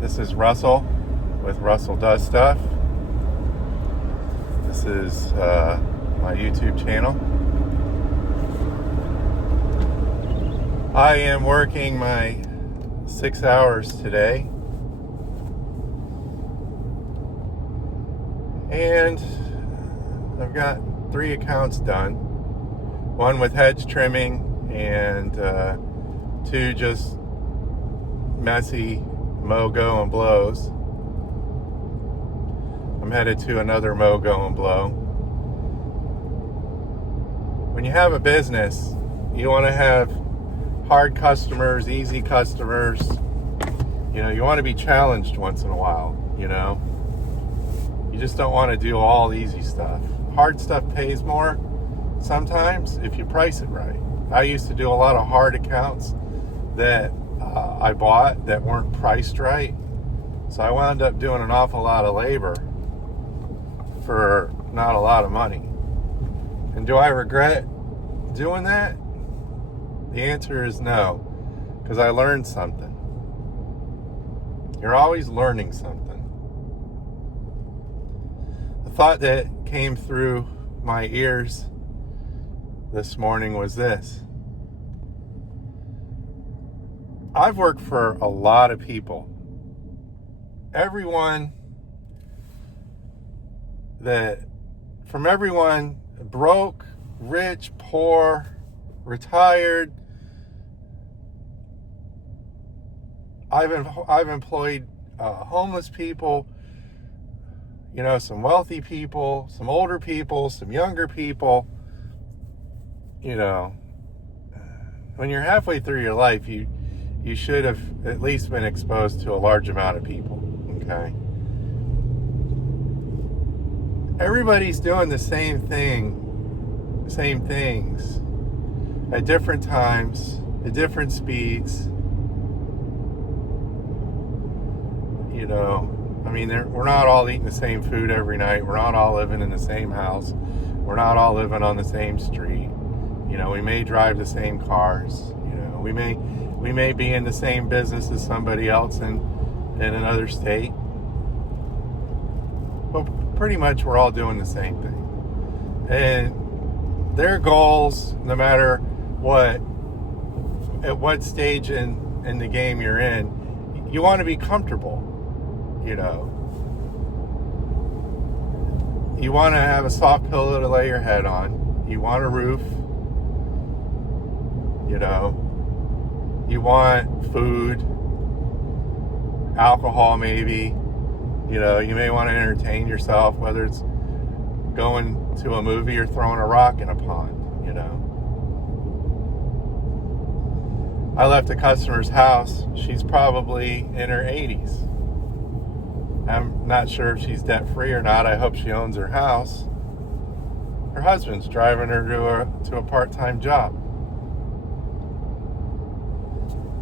This is Russell with Russell Does Stuff. This is my YouTube channel. I am working my 6 hours today, and I've got 3 accounts done. One with hedge trimming and 2 just messy mow, go, and blows. I'm headed to another mow, go, and blow. When you have a business, you want to have hard customers, easy customers. You know, you want to be challenged once in a while, you know. You just don't want to do all easy stuff. Hard stuff pays more sometimes if you price it right. I used to do a lot of hard accounts that I bought that weren't priced right. So I wound up doing an awful lot of labor for not a lot of money. And do I regret doing that? The answer is no, because I learned something. You're always learning something. The thought that came through my ears this morning was this. I've worked for a lot of people. Everyone broke, rich, poor, retired. I've employed homeless people, you know, some wealthy people, some older people, some younger people. You know, when you're halfway through your life, you should have at least been exposed to a large amount of people, okay? Everybody's doing the same things at different times, at different speeds. You know, I mean, we're not all eating the same food every night. We're not all living in the same house. We're not all living on the same street. You know, we may drive the same cars. You know, we may be in the same business as somebody else in another state. But pretty much we're all doing the same thing. And their goals, no matter at what stage in the game you're in, you want to be comfortable, you know. You want to have a soft pillow to lay your head on. You want a roof, you know. You want food, alcohol maybe. You know, you may want to entertain yourself, whether it's going to a movie or throwing a rock in a pond, you know. I left a customer's house. She's probably in her 80s. I'm not sure if she's debt-free or not. I hope she owns her house. Her husband's driving her to a part-time job.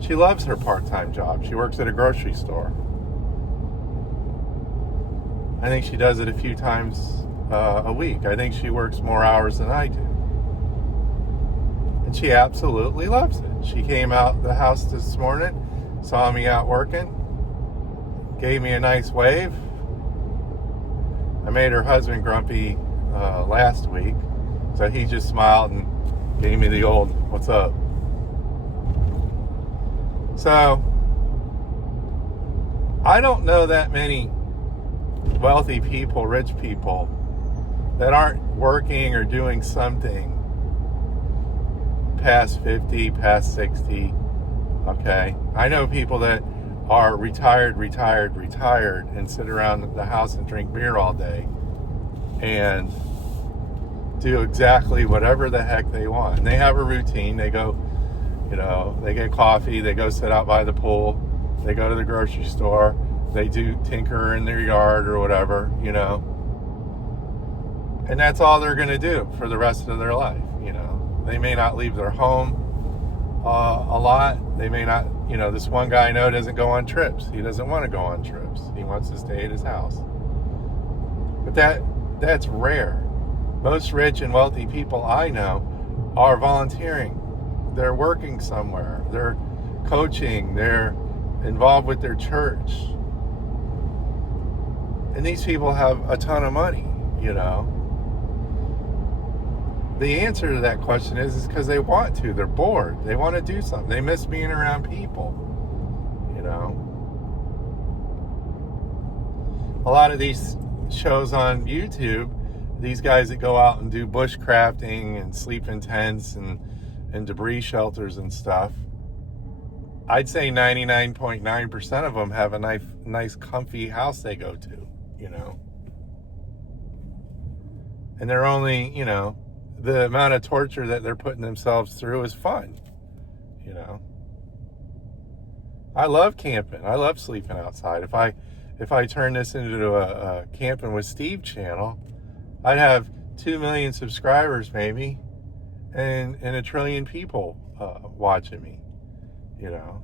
She loves her part-time job. She works at a grocery store. I think she does it a few times a week. I think she works more hours than I do. And she absolutely loves it. She came out the house this morning, saw me out working, gave me a nice wave. I made her husband grumpy last week, so he just smiled and gave me the old, "What's up?" So, I don't know that many wealthy people, rich people, that aren't working or doing something past 50, past 60, okay? I know people that are retired, and sit around the house and drink beer all day and do exactly whatever the heck they want. And they have a routine. They go, you know, they get coffee, they go sit out by the pool, they go to the grocery store, they do tinker in their yard or whatever, you know. And that's all they're going to do for the rest of their life, you know. They may not leave their home a lot. They may not, you know, this one guy I know doesn't go on trips. He doesn't want to go on trips. He wants to stay at his house. But that's rare. Most rich and wealthy people I know are volunteering. They're working somewhere. They're coaching. They're involved with their church. And these people have a ton of money, you know. The answer to that question is because they want to. They're bored. They want to do something. They miss being around people, you know. A lot of these shows on YouTube, these guys that go out and do bushcrafting and sleep in tents and debris shelters and stuff, I'd say 99.9% of them have a nice comfy house they go to, you know. And they're only, you know, the amount of torture that they're putting themselves through is fun, you know. I love camping. I love sleeping outside. If I turn this into a Camping with Steve channel, I'd have 2 million subscribers maybe, and 1 trillion people watching me, you know.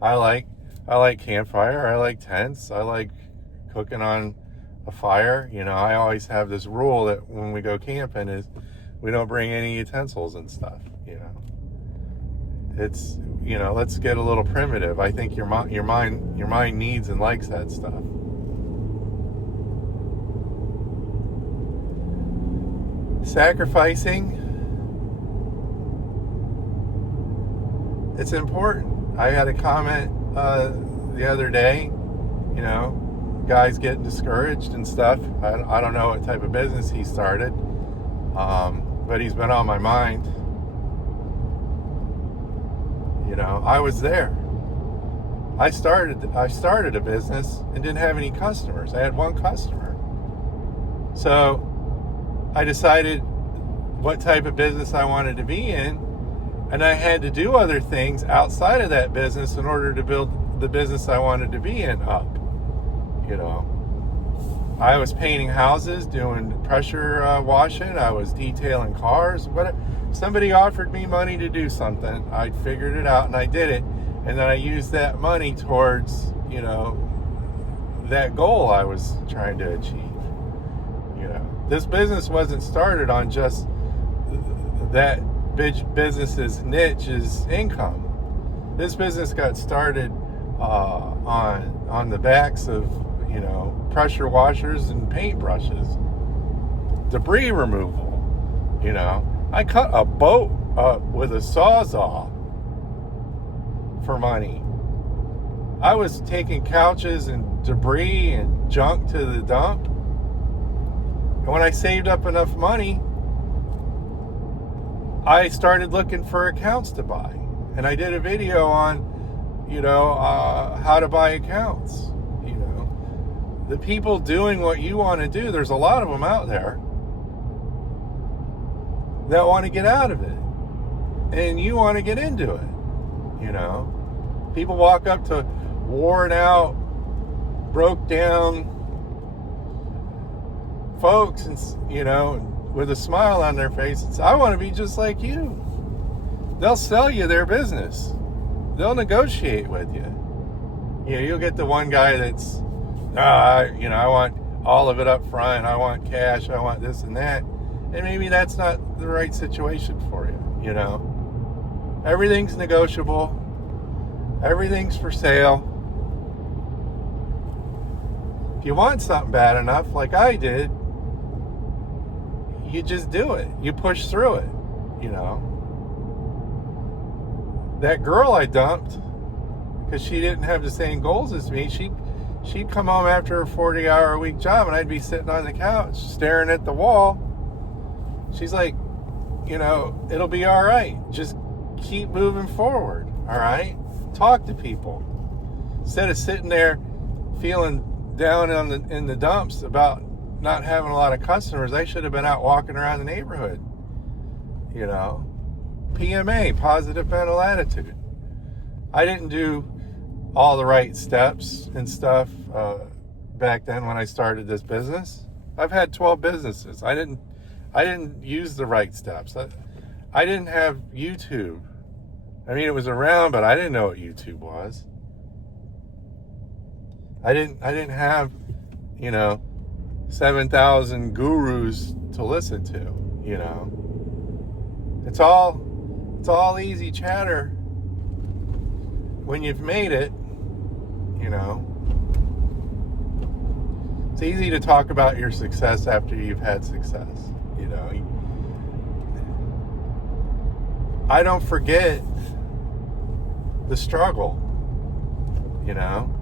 I like campfire. I like tents. I like cooking on a fire. You know, I always have this rule that when we go camping is we don't bring any utensils and stuff, you know. It's, you know, let's get a little primitive. I think your mind needs and likes that stuff. Sacrificing, it's important. I had a comment the other day, you know, guys getting discouraged and stuff. I don't know what type of business he started, but he's been on my mind. You know, I was there. I started a business and didn't have any customers. I had one customer. So I decided what type of business I wanted to be in, and I had to do other things outside of that business in order to build the business I wanted to be in up. You know, I was painting houses, doing pressure washing. I was detailing cars. Somebody offered me money to do something. I figured it out and I did it. And then I used that money towards, you know, that goal I was trying to achieve. You know, this business wasn't started on just that business's niche is income. This business got started on the backs of, you know, pressure washers and paint brushes, debris removal. You know, I cut a boat with a sawzall for money. I was taking couches and debris and junk to the dump. And when I saved up enough money, I started looking for accounts to buy. And I did a video on, you know, how to buy accounts. You know, the people doing what you want to do, there's a lot of them out there that want to get out of it. And you want to get into it. You know, people walk up to worn out, broke down folks and, you know, with a smile on their face and say, I want to be just like you. They'll sell you their business. They'll negotiate with you. You know, you'll get the one guy that's, you know, I want all of it up front. I want cash. I want this and that. And maybe that's not the right situation for you, you know. Everything's negotiable. Everything's for sale. If you want something bad enough, like I did, you just do it. You push through it, you know. That girl I dumped, because she didn't have the same goals as me, she'd come home after a 40-hour-a-week job, and I'd be sitting on the couch staring at the wall. She's like, you know, it'll be all right. Just keep moving forward, all right? Talk to people. Instead of sitting there feeling down in the dumps about not having a lot of customers, I should have been out walking around the neighborhood. You know, PMA, positive mental attitude. I didn't do all the right steps and stuff back then when I started this business. I've had 12 businesses. I didn't use the right steps. I didn't have YouTube. I mean, it was around, but I didn't know what YouTube was. I didn't have, you know, 7,000 gurus to listen to, you know. It's all easy chatter when you've made it, you know. It's easy to talk about your success after you've had success. You know, I don't forget the struggle. You know,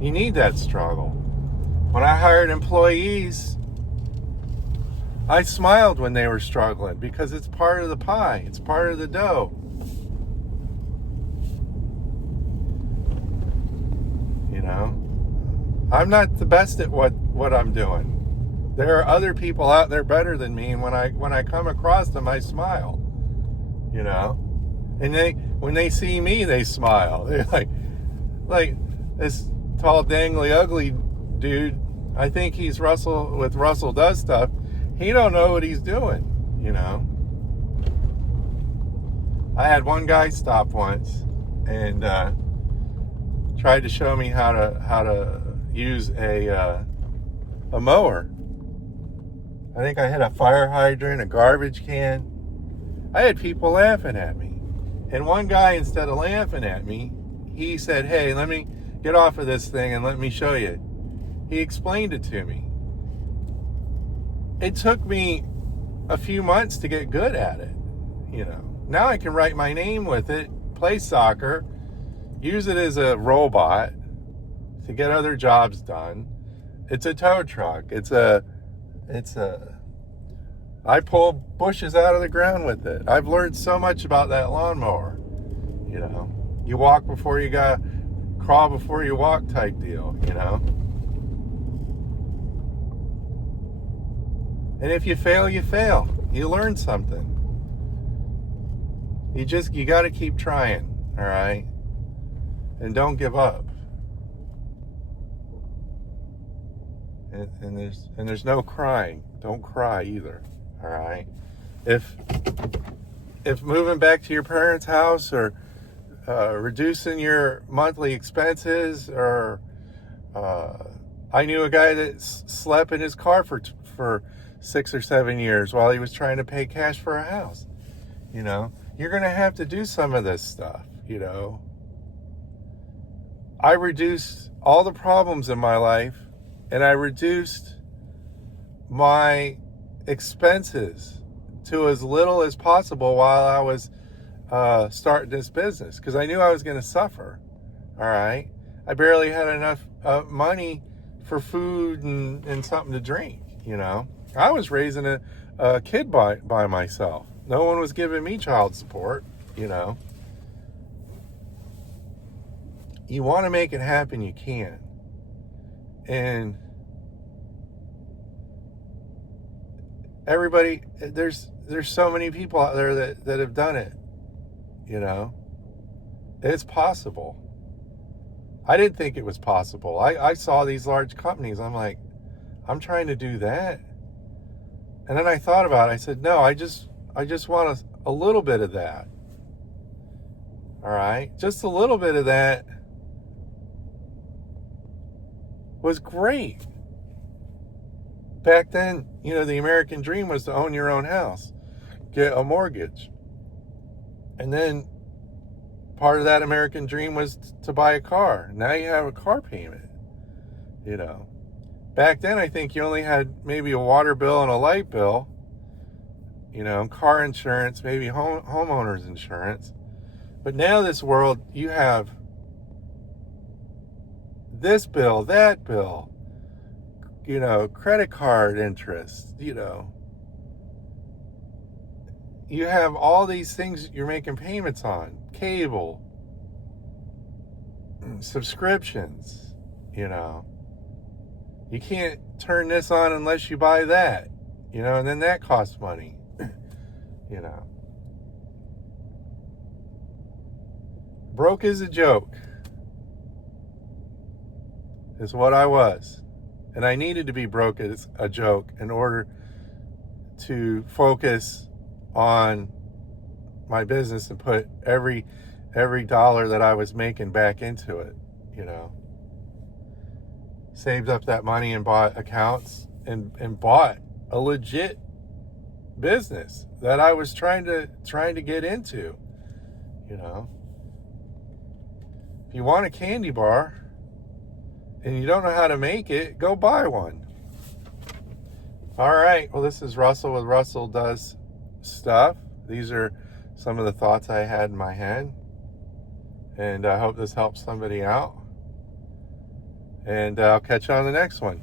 you need that struggle. When I hired employees, I smiled when they were struggling because it's part of the pie. It's part of the dough. You know, I'm not the best at what I'm doing. There are other people out there better than me, and when I come across them, I smile. You know, and when they see me, they smile. They're like this tall, dangly, ugly dude. I think he's Russell Does Stuff. He don't know what he's doing. You know, I had one guy stop once and tried to show me how to use a mower. I think I hit a fire hydrant, a garbage can. I had people laughing at me. And one guy, instead of laughing at me, he said, "Hey, let me get off of this thing and let me show you." He explained it to me. It took me a few months to get good at it. You know, now I can write my name with it, play soccer, use it as a robot to get other jobs done. It's a tow truck. I pull bushes out of the ground with it. I've learned so much about that lawnmower. You know, you walk before you crawl before you walk type deal, you know. And if you fail, you fail. You learn something. You got to keep trying, all right? And don't give up. And there's no crying. Don't cry either. All right. If moving back to your parents' house or reducing your monthly expenses, or I knew a guy that slept in his car for 6 or 7 years while he was trying to pay cash for a house. You know, you're gonna have to do some of this stuff. You know, I reduced all the problems in my life, and I reduced my expenses to as little as possible while I was starting this business, because I knew I was going to suffer. All right, I barely had enough money for food and something to drink. You know, I was raising a kid by myself. No one was giving me child support. You know, you want to make it happen, you can. And everybody, there's so many people out there that have done it. You know, it's possible. I didn't think it was possible. I saw these large companies. I'm like, I'm trying to do that. And then I thought about it. I said, no, I just want a little bit of that. All right, just a little bit of that was great. Back then, you know, the American dream was to own your own house, get a mortgage. And then part of that American dream was to buy a car. Now you have a car payment. You know, back then I think you only had maybe a water bill and a light bill, you know, car insurance, maybe homeowners insurance. But now this world, you have this bill, that bill, you know, credit card interest, you know. You have all these things you're making payments on, cable, subscriptions, you know. You can't turn this on unless you buy that, you know, and then that costs money, you know. Broke is a joke, is what I was. And I needed to be broke as a joke in order to focus on my business and put every dollar that I was making back into it, you know. Saved up that money and bought accounts and bought a legit business that I was trying to get into, you know. If you want a candy bar and you don't know how to make it, go buy one. All right. Well, this is Russell with Russell Does Stuff. These are some of the thoughts I had in my head. And I hope this helps somebody out. And I'll catch you on the next one.